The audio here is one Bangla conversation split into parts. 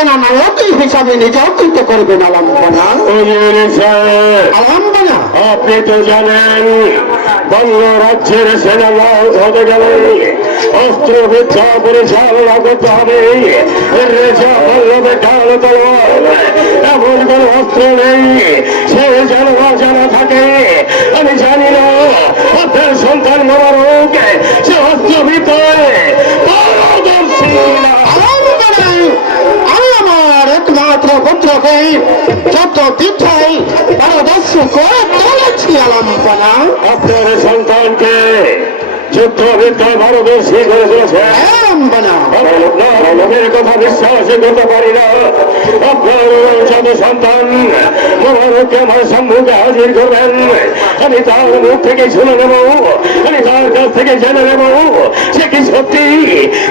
সেনানায়ক হিসাবে নির্যাতিত করবেন আলম্বনা আলম্বনা আপনি তো জানেন বঙ্গ রাজ্যের সেনানায়ক হতে গেলে অস্ত্র বিদ্যা পরিচালনা করতে হবে। রেজা বল্লভে ঢাল তলোয়ার এমন কোন অস্ত্র নেই সে যেন জানা থাকে। আমি জানি না আপনার সন্তান মোবারক সে অস্ত্র ভিতরে পারদর্শী না। পুত্রকে যত বিদ্যায় পারদর্শ করে তুলেছি আলম্বনা আপনার সন্তানকে যুদ্ধ বিদ্যায় পারদর্শী করে তুলেছে লোকের কথা বিশ্বাস করতে পারি না। আপনার যত সন্তান মোবারককে আমার সম্মুখে হাজির করবেন। আমি তার মুখ থেকে শুনে নেব আমি তার কাছ থেকে জেনে নেব সে কি সত্যি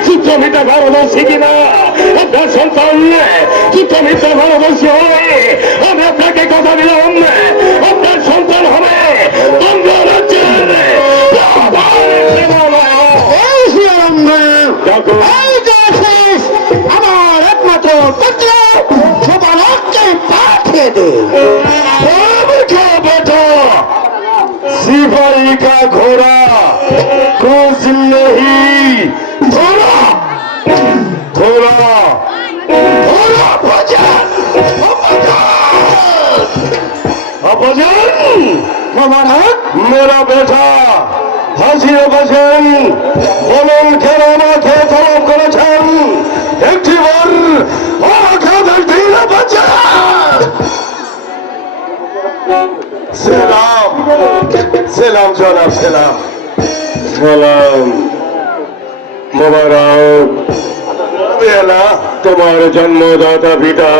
যুদ্ধবিদ্যা ভারতবর্ষী কিনা। আপনার সন্তান যুদ্ধবিদ্যা ভারতবর্ষী হয় আমি আপনাকে কথা দিলাম। আপনার সন্তান হবে বঙ্গ রাজ্যের বেটা সুবালককে পাঠিয়ে দে। বেটা বেটা সিপাহী কা ঘোড়া কুছ নেহি ঘোড়া ঘোড়া ঘোড়া বসেন, বলুন খেলা মাঠে সেলাম সেলাম জনাব সেলাম সালাম মোবারক তোমার জন্মদাতা পিতা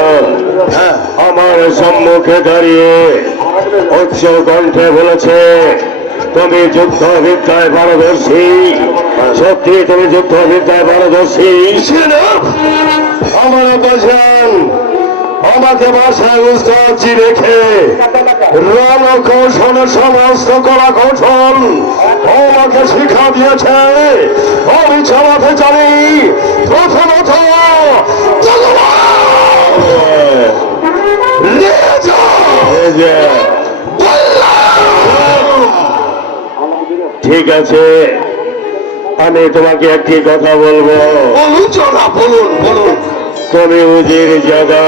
আমার সম্মুখে দাঁড়িয়ে উচ্চ কণ্ঠে বলেছে তুমি যুদ্ধ বিদ্যায় পারদর্শী সত্যি তুমি যুদ্ধ বিদ্যায় পারদর্শী আমার বলছেন আমাকে বাসায় উস্তাদজি রেখে রণ কৌশলের সমস্ত কলা কৌশল আমাকে শিক্ষা দিয়েছে। আমি চালাতে জানি। প্রথমত ঠিক আছে আমি তোমাকে একটি কথা বলব। বলুন বলুন। বলুন ওদের উজির জায়গা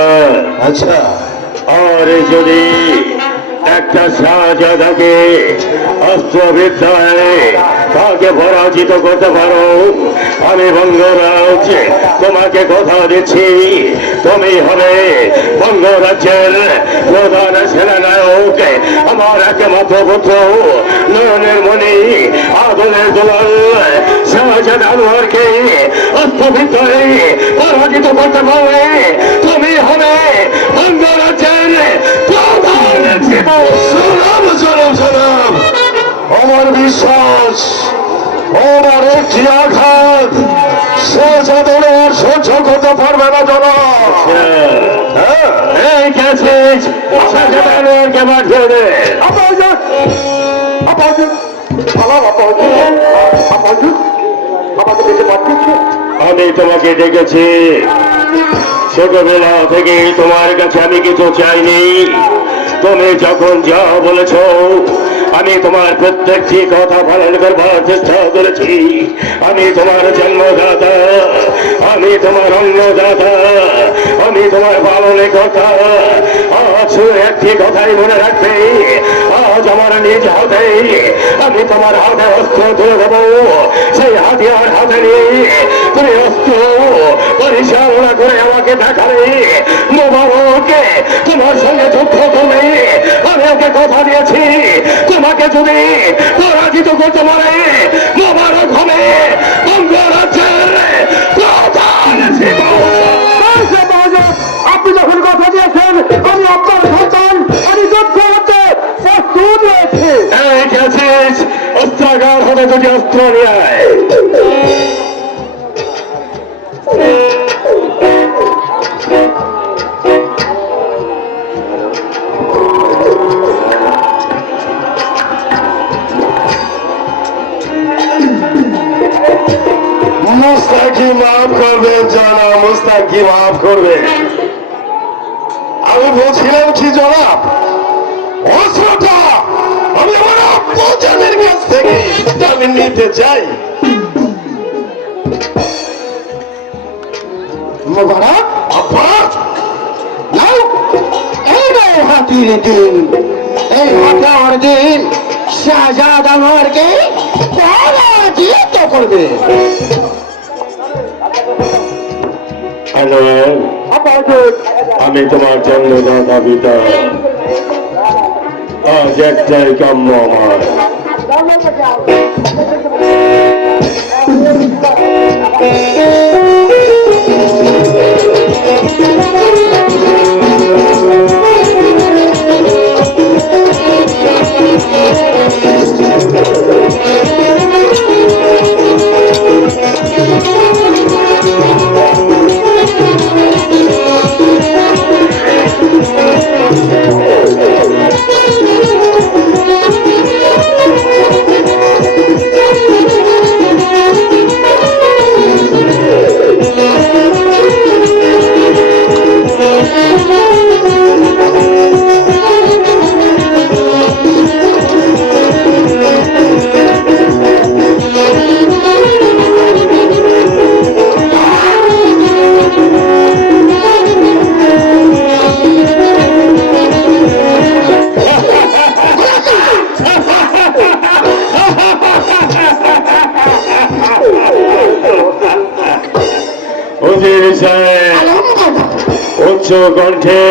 আচ্ছা। আর যদি একটা শাহজাদাকে অস্ত্রবিদ্যায় তাকে পরাজিত করতে পারো। আমি বঙ্গরাজ তোমাকে কথা দিচ্ছি। তুমি হবে বঙ্গরাজ্যের প্রধান সেনানায়ক, আমার একমাত্র পুত্র, নয়নের মণি, আদলের দোলাল শাহজাদ আনোয়ারকে অস্ত্রবিদ্যায় পরাজিত করতে পারবে তুমি হবে বঙ্গরাজ্যের প্রধান সালাম সালাম সালাম আমার বিশ্বাস আমার একটি আঘাত সে যাদের আর সহ্য করতে পারবে না জনা আমি তোমাকে ডেকেছি। ছোটবেলা থেকে তোমার কাছে আমি কিছু চাইনি। তুমি যখন যা বলেছ আমি তোমার প্রত্যেকটি কথা পালন করবার চেষ্টা করেছি। আমি তোমার জন্মদাতা। আমি তোমার অঙ্গদাতা। আমি তোমার পালনে কথা আজ একটি কথাই মনে রাখবে। আজ আমার নিজ হাতে আমি তোমার হাতে অস্ত্র তুলে দেবো। সেই হাতিয়ার হাতে নিয়ে তুমি অস্ত্র পরিচালনা করে আমাকে মোবারকে তোমার সঙ্গে যুদ্ধ করবে আমি ওকে কথা দিয়েছি। তোমাকে যদি পরাজিত করতে পারে মোবারক হবে। বঙ্গরাজ্যের প্রধান আপনি যখন কথা দিয়েছেন আমি আপনার সন্তান আমি যুদ্ধ হতে প্রস্তুত রয়েছে। এই গেছিস অস্ত্রাগার হবে যদি অস্ত্র নিয়ে। কি মাফ করবে। আমি বলছিলাম কি জনাব। অস্ত্রটা আমি আমার কাছ থেকে আমি নিতে চাই। এই হাতার দিন শাহজাদ আমারকে পরাজিত করবে। হ্যালো আমি তোমার জন্মদাতা পিতা। আজ একটাই কাম্য আমার। উজির কণ্ঠে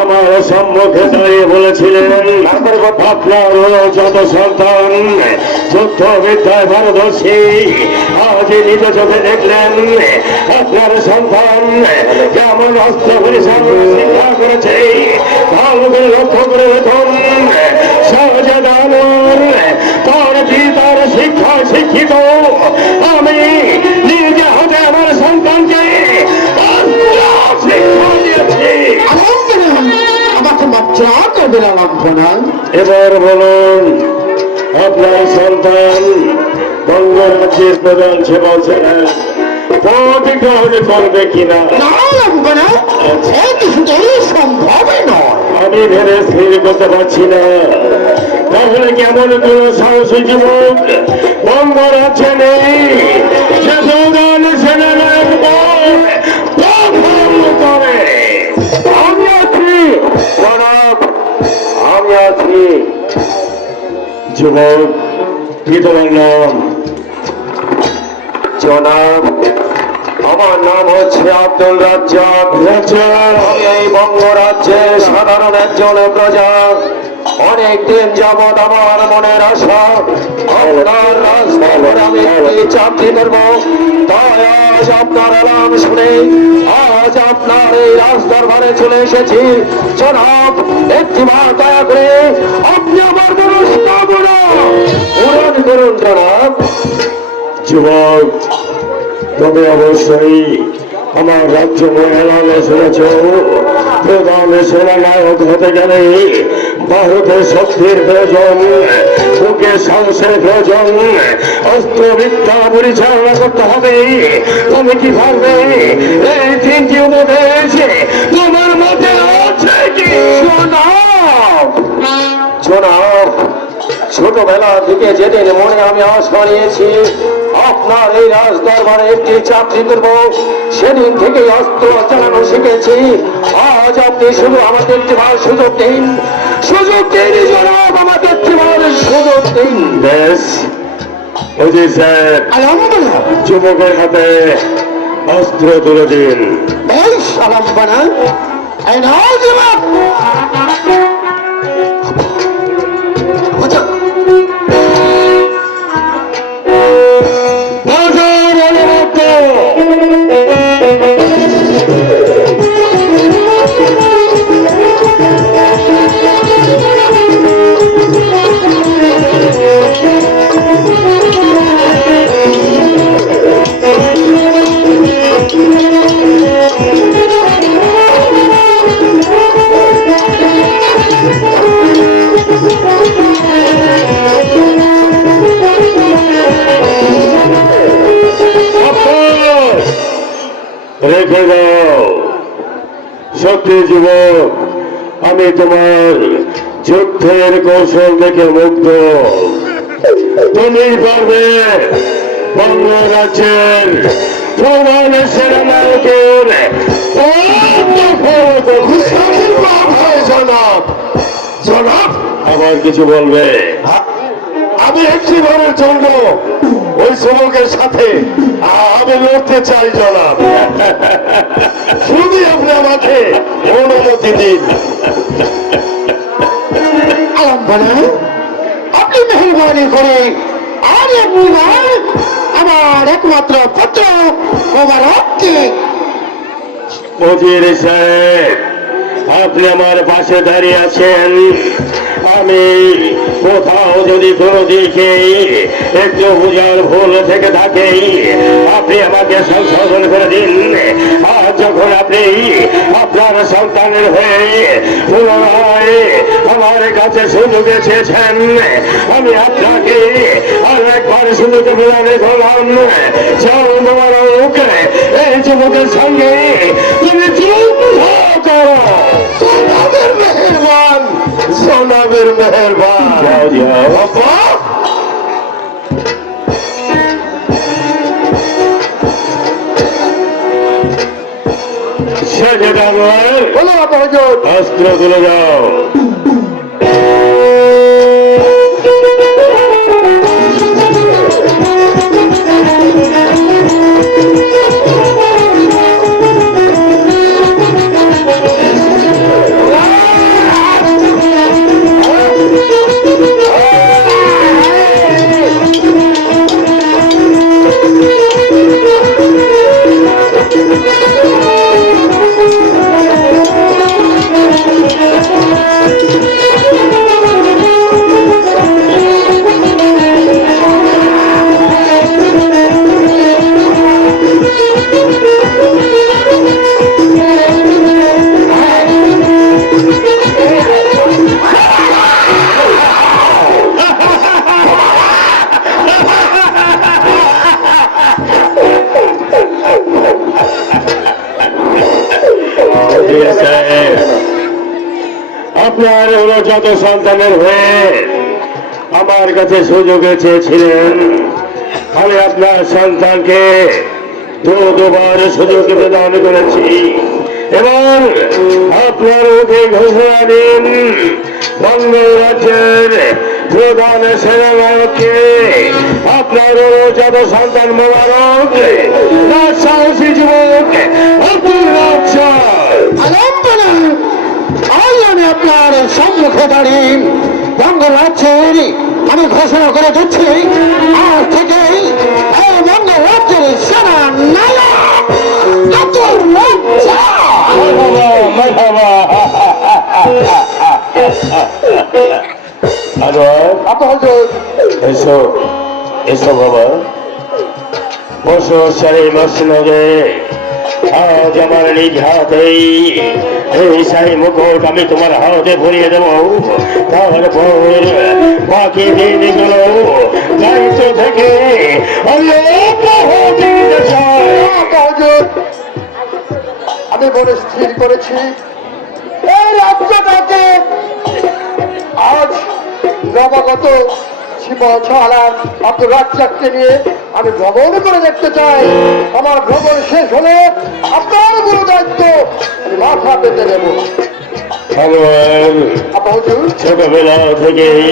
আমার সম্মুখে দাঁড়িয়ে বলেছিলেন আপনার যত সন্তান, যুদ্ধ বিদ্যায় পারদর্শী আজ নিজ চোখে দেখলেন, আপনার সন্তান কেমন অস্ত্র শিক্ষা করেছে ভালো করে লক্ষ্য করে দেখুন এবার বলুন আপনার সন্তান বঙ্গরাজ্যের প্রধান সেবা ছিলেন। পদ গ্রহণ করবে কিনা? নয়। আমি ভেবে স্থির করতে পারছি না। তাহলে কেমন কোন সাহসী যুবক বঙ্গরাজ্যে নেই। সে সৌদান সেনানায়ক আমি আছি। যুবক কি তোমার নাম। জনাব, আমার নাম হচ্ছে আব্দুল রাজ্জাক। আমি এই বঙ্গরাজ্যের সাধারণ একজন প্রজা। অনেক দিন যাবৎ আমার মনের আশা, আপনার রাজদরবারে আমি চাকরি করব। তাই আজ আপনার আলাম শুনে, আজ আপনার এই রাজদরবারে চলে এসেছি। জনাব একটি বার দয়া করে আপনি আমার মনস্কামনা পূরণ করুন জনাব। যুবক, তবে অবশ্যই আমার রাজ্য মহিলাকে শুনেছ, প্রধান সেনানায়ক হতে গেলে ভারতের শক্তির প্রয়োজন, বুকে সাহসের প্রয়োজন, অস্ত্রবিদ্যা পরিচালনা করতে হবে। তুমি কি পারবে? এই তিনটি উপদেশ তোমার মধ্যে ছোটবেলা থেকে যেদিন মনে আমি আশা নিয়েছি আপনার এই রাজ দরবারে একটি চাকরি করব। সেদিন থেকে অস্ত্র চালানো শিখেছি। আজ আপনি শুধু আমাকে একটি বার সুযোগ দিন। সুযোগ দিন জনাব আমাকে একটি বার সুযোগ দিন। বেশ। ওজি স্যার আলহামদুলিল্লাহ। যুবকের হাতে অস্ত্র তুলে দিন। এই নাও যুবক। রেখে আমি তোমার যুদ্ধের কৌশল দেখে মুগ্ধ। তুমি পারবে বঙ্গ রাজ্যের প্রধান সেনানায়কের জনক জনাব জনাব আবার কিছু বলবে? আমি একটি ঘরের জন্য ওই যুবকের সাথে আমি লড়তে চাই জনাব। শুধু আপনি আমাকে অনুমতি দিন। আপনি মেহরবানি করে আর আমার একমাত্র পুত্র মোবারককে মজির সাহেব আপনি আমার পাশে দাঁড়িয়ে আছেন। আমি কোথাও যদি কোনো দিকে একটু বুঝার ভুল থেকে থাকে, আপনি আমাকে সংশোধন করে দিন। আর যখন আপনি আপনার সন্তানের হয়ে পুনরায় আমার কাছে সুযোগ এসেছেন, আমি আপনাকে আর একবার সুযোগ প্রদানে করলাম তোমার এই যুবকের সঙ্গে তুমি যুদ্ধ করো সোনাবের মেহরবান। সোনাবের মেহরবান যাও যাও বাবা অস্ত্র তুলে যাও আপনার যত সন্তানের হয়ে আমার কাছে সুযোগ চেয়েছিলেন, আমি আপনার সন্তানকে দুবার সুযোগ প্রদান করেছি। এবং আপনার মুখে ঘোষণা দিন বঙ্গ রাজ্যের প্রধান সেনানায়ককে আপনার যত সন্তান মোবারক সাহসী যুবক আব্দুল আলম্বনা ওই আপনার সম্মুখে দাঁড়িয়ে বঙ্গরাজ্যের আমি ঘোষণা করে দিচ্ছি আজ থেকে বঙ্গরাজ্যের সেনা নায়ক আব্দুল এসো এসো বাবা। বসো, সারি বসে আমার নিজ আমি তোমার হাতে ভরিয়ে দেবো। তারপর বাকি আমি মনে স্থির করেছি আজ নবাগত শিবছালার আব্দুল রাজ্জাককে নিয়ে আমি ভ্রমণ করে দেখতে চাই। আমার ভ্রমণ শেষ হলে আপনার গুরু দায়িত্ব আমি মাথা পেতে দেব। ছোটবেলা থেকেই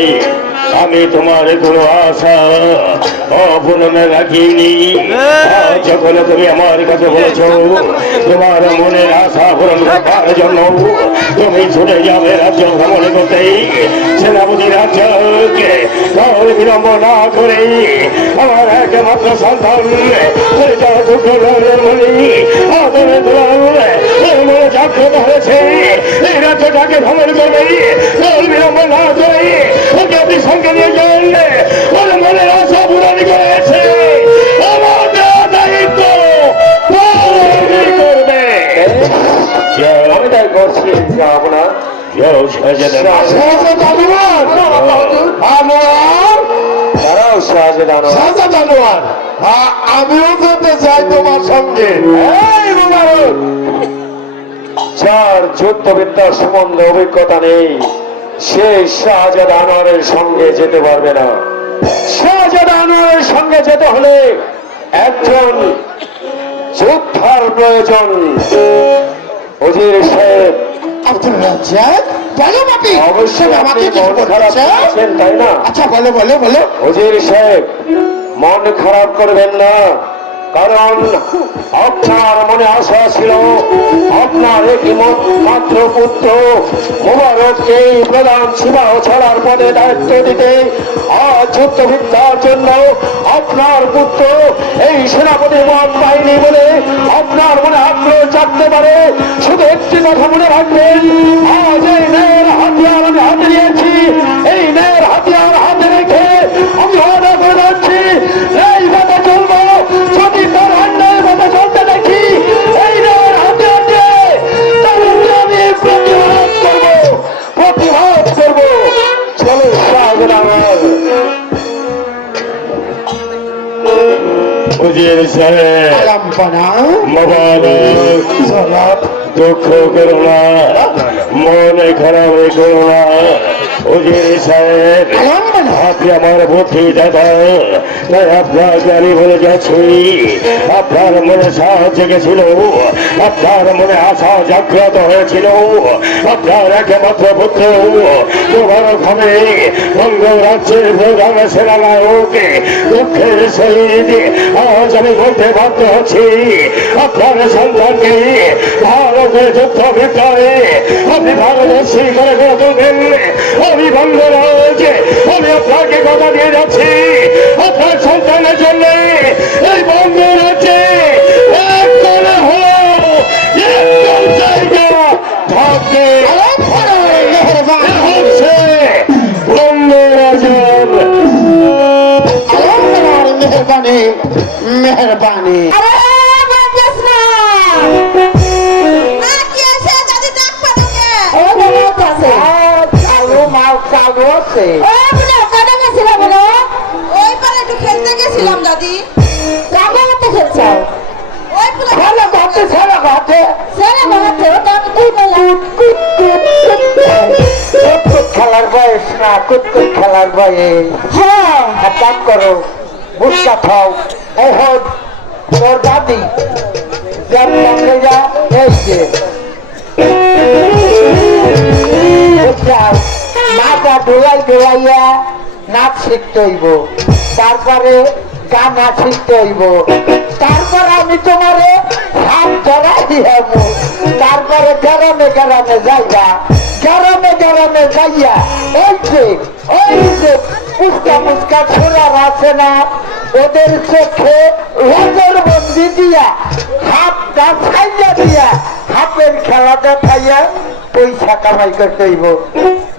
আমি তোমার কোনো আশা অপূর্ণ রাখিনি। যখন তুমি আমার কাছে বলেছ তোমার মনের আশা পূরণ করার জন্য তুমি ছুটে যাবে রাজ্য ভ্রমণ করতেই। সেনাপতি রাজ্যকে বিলম্ব না করে। আমার একমাত্র সন্তান। মনে জাগ্রত হয়েছে। এই রাজ্যটাকে ভ্রমণ করবে। বিলম্ব না করে। ওকে আপনি সঙ্গে নিয়ে যান ওর মনের আশা পূরণ করেছে। দায়িত্ব পালন করবে। আমি তাই করছি দাঁড়াও সাজে জানোয়ার আমিও যেতে চাই তোমার সঙ্গে। যার যুদ্ধবিদ্যার সম্বন্ধে অভিজ্ঞতা নেই সে শাহজাদা আনোয়ারের সঙ্গে যেতে পারবে না। শাহজাদা আনোয়ারের সঙ্গে যেতে হলে একজন যোদ্ধার প্রয়োজন। উজির সাহেব। আব্দুল রাজ্জাক বলো বাপি? অবশ্যই আমাকে আচ্ছা বলো বলো বলো। হজির সাহেব মন খারাপ করবেন না। কারণ আপনার মনে আশা ছিল, আপনার একটি মাত্র পুত্র? মুবারককে প্রধান সীমা ছড়ার পদে দায়িত্ব দিতে আজ যুদ্ধবিদ্যার জন্য আপনার পুত্র এই সেনাপতি মত পায়নি বলে আপনার মনে আগ্রহ চাপতে পারে। শুধু একটি কথা মনে রাখবেন, আজ এই ন্যায়ের হাতিয়ার আমি হাতে নিয়েছি। এই ন্যায়ের হাতিয়ার হাতে উজির সাহেব মোবারক দুঃখ করো না। মনে খারাপ করো না। উজির সাহেব, আপনি আমার বুদ্ধি দাদা তাই আপনাকে আমি বলে যাচ্ছি। আপনার মনে সাহস জেগেছিল। আপনার মনে আশা জাগ্রত হয়েছিল। আপনার একমাত্র পুত্র। মোবারক হবে বঙ্গ রাজ্যের প্রধান সেনানায়ক দুঃখের সহিত আজ আমি বলতে বাধ্য হচ্ছি। আপনার সন্তানকে ভারতের যুদ্ধ বিদ্যায় আপনি ভারতবর্ষী করে গড়ে তুলবেন আমি বঙ্গরাজ আমি আপনাকে কথা দিয়ে যাচ্ছি। আপনার সন্তানের জন্য এই বঙ্গ রাজ্যে এক করে হলো একদম জায়গা। থাকবে হচ্ছে বঙ্গ মেহরবানি মেহরবানি। আছে। খেলতে গেছিলাম দাদি। ঘাটে ঘাটে। তুই খেলার বয়স না কুতকুত খেলার বয়স। হ্যাঁ। কাজ করো বুঝটা খাও এই হোক তোর দাদি। যেন সঙ্গে যা এই যে ডোলাই ডোলাইয়া নাচ শিখতে হইব। তারপরে গানা শিখতে হইব। তারপর আমি তোমারে হাত ধরাই দিব। তারপরে গ্রামে গ্রামে যাইবা। গ্রামে গ্রামে যাইয়া ওই যে ওই যে পুস্কা পুস্কা ছোলার আছে না ওদের চোখে নজর বন্দি দিয়া হাতটা ছাইয়া দিয়া, হাতের খেলা দেখাইয়া পয়সা কামাই করতে হইব।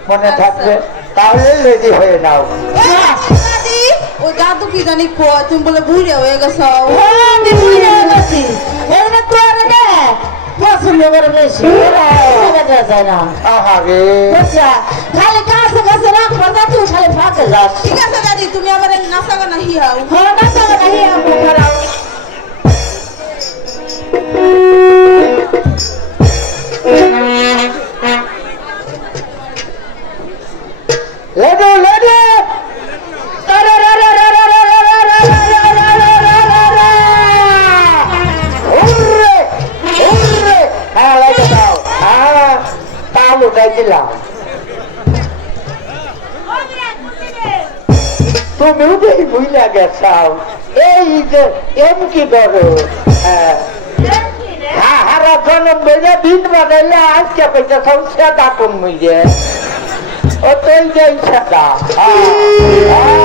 মনে থাকবে তাহলে রেডি হয়ে নাও। দাদি ও দাদু কি জানি কয় তুমি বলে বুড়ে হয়ে গেছো। হ্যাঁ আমি বুড়ে হয়ে গেছি। এর তোর না পছন্দ করে বেশি। না। আহারে। বুঝছা খালি কাছে কাছে রাখবা না তুই খালি ফাঁকে যাস ঠিক আছে দাদি তুমি আমার নাচা গানা হিয়াও হ্যাঁ নাচা গানা হিয়াও খারাপ লেডু লেডু হ্যাঁ হ্যাঁ তুমি উঠেই ভুইলা গেছাও, এই যে এম কি করো হ্যাঁ। হারা জনম বেজে দিন বানাইলে আজকে পেতে সব সেটা কোন মুইয়ে ও তুই যে সেটা ভাইসা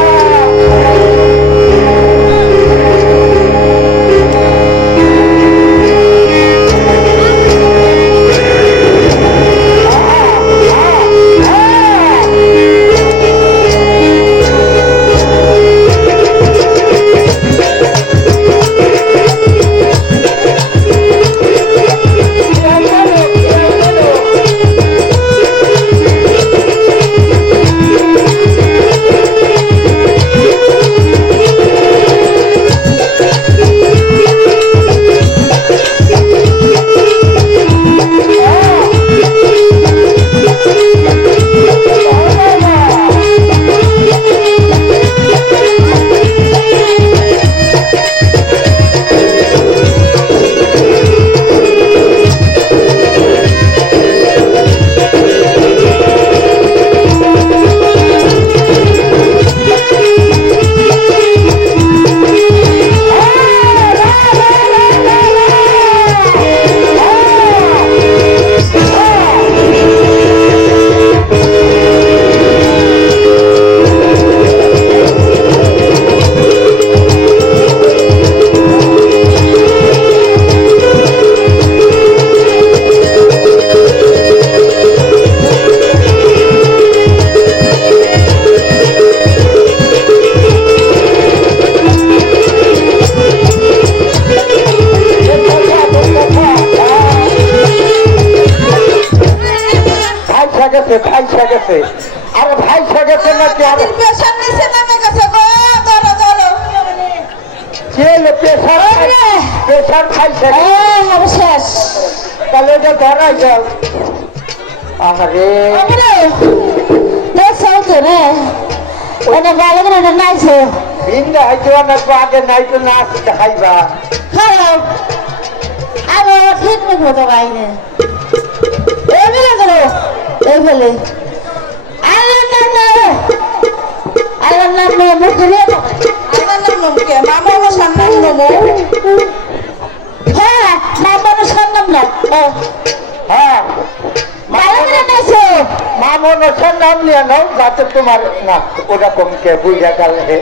যাও আরে আমরে দেখছ তো রে ওটা ভালো করে ওটা নাইছো। ভিন্দা হয়তো অনেক আগে নাই তো নাচ দেখাইবা আমি ওর ঠিক মতো বাইরে এই বেলে ধরো এই বেলে। ওঠার নাও যাতে তোমার না ওরকম কে বুঝা গেলে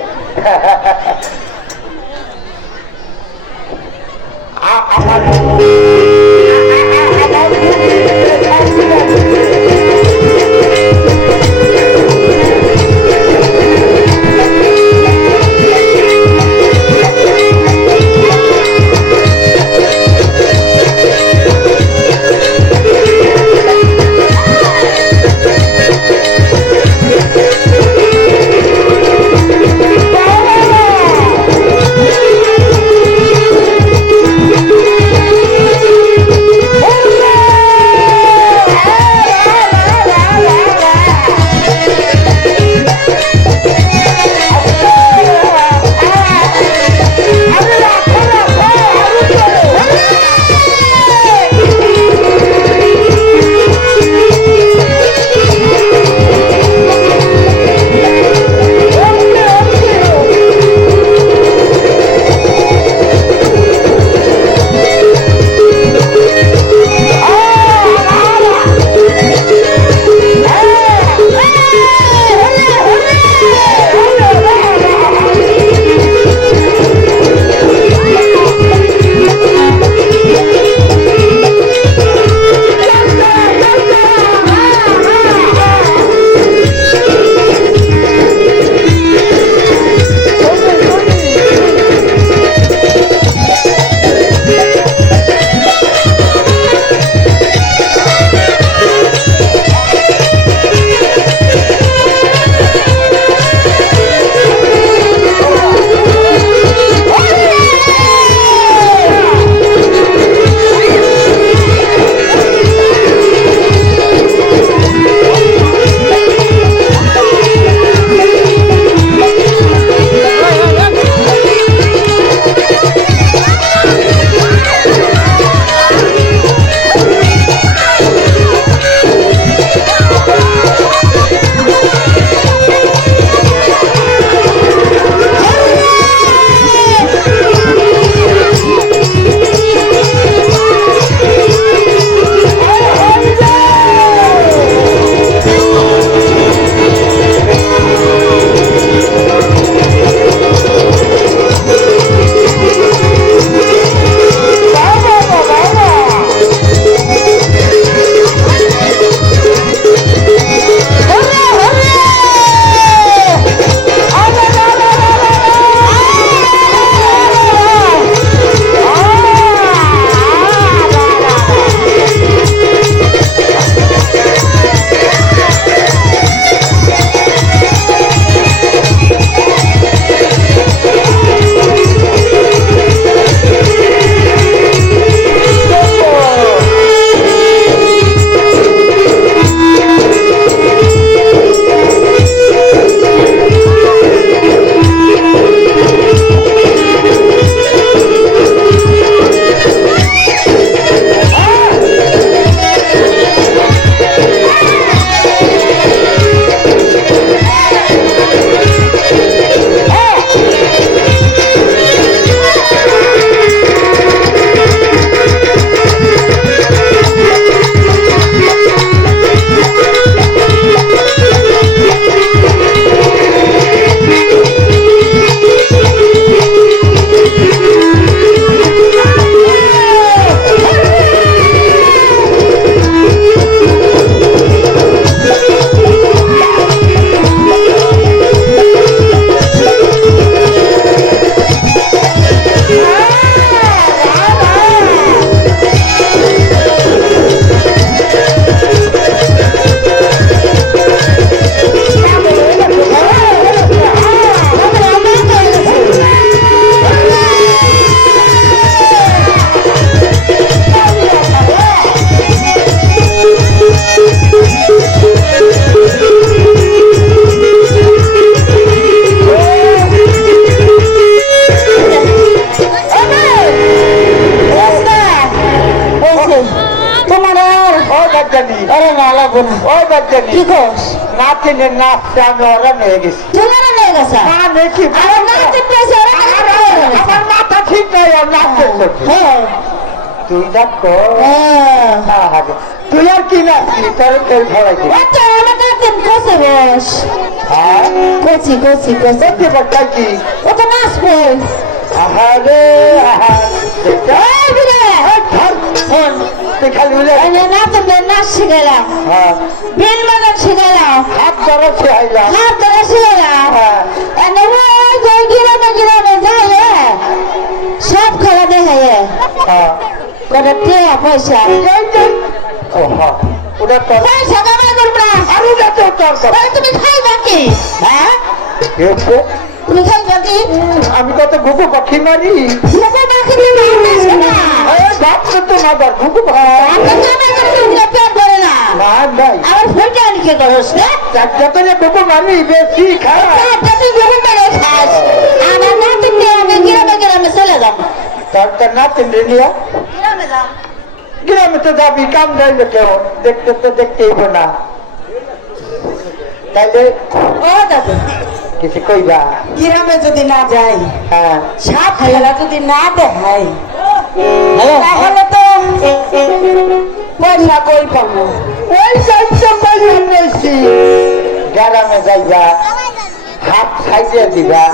কি কোস নাতিনের নাচতে আমি অরান হয়ে গেছি তুই মারা গেছে না দেখি আরে না পেয়েছে আমার মাথা ঠিক নাই আর নাচতে হ্যাঁ। তুই দেখো হ্যাঁ। আহারে, তুই আর কি নাচলি তোর তেল ফলাই দিবি এত আমার নাতিন কোসে বস। হ্যাঁ? কোচি কোচি কোচি। দেখতে পাচ্ছি কি? ও তো নাচবে আহারে আহারে। এই বিরে এই ধর ফোন তুই খালি বলে হ্যাঁ। বাজার হাত ধরো হাত ধরে হ্যাঁ। এনে ওই যে গিরামে গিরামে যায় সব খেলা দেখায় হ্যাঁ। করে টিয়া পয়সা। এই যে ও ওটা তোর পয়সা কামাই করব না আর ওটা তো তোর কথা। তাহলে তুমি খাইবা কি? হ্যাঁ? তুমি খাইবা কি? আমি কত ঘুঘু পাখি মারি? মারি বেশি খাস আমার না। আমি গ্রামে গ্রামে চলে যাব তোর তো না তিনটে নিয়ে গ্রামে তো যাবি কাম যাইবে কেউ দেখতে তো দেখতেই না তাইলে ও কিছু কইবা গ্রামে যদি না যাই হ্যাঁ সাপ খেলা যদি না দেখাই তাহলে তো পয়সা কই পাবো ওই যাইতে পারি বেশি গ্রামে যাইবা হাত সাইডে দিবা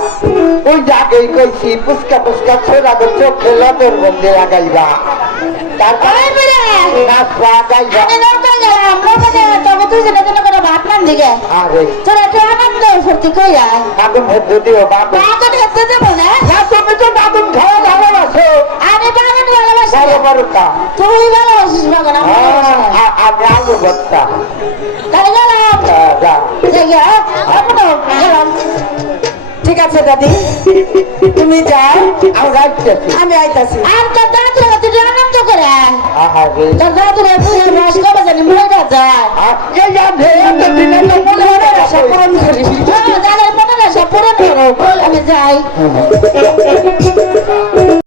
ওই আগেই কইছি পুচকা পুচকা ছোড়া চোখে লদর বন্ধে লাগাইবা তুই বাগুন তুই ভালোবাসিস বাগান আমি ভালোবাসি না। আমি আলু ভর্তা। তাহলে গেলাম। হ্যাঁ, গেলাম। ঠিক আছে দাদি। তুমি যাও আমি রাখতেছি আমি আইতাছি। আর তোর দাদুর তুই আনন্দ করে? আহারে। তোর দাদুর পুরো মাস কবে জানি মরে যায়। এই এত দিনে তো মনে হয় না পূরণ করি মনে সব পূরণ করো। আমি যাই।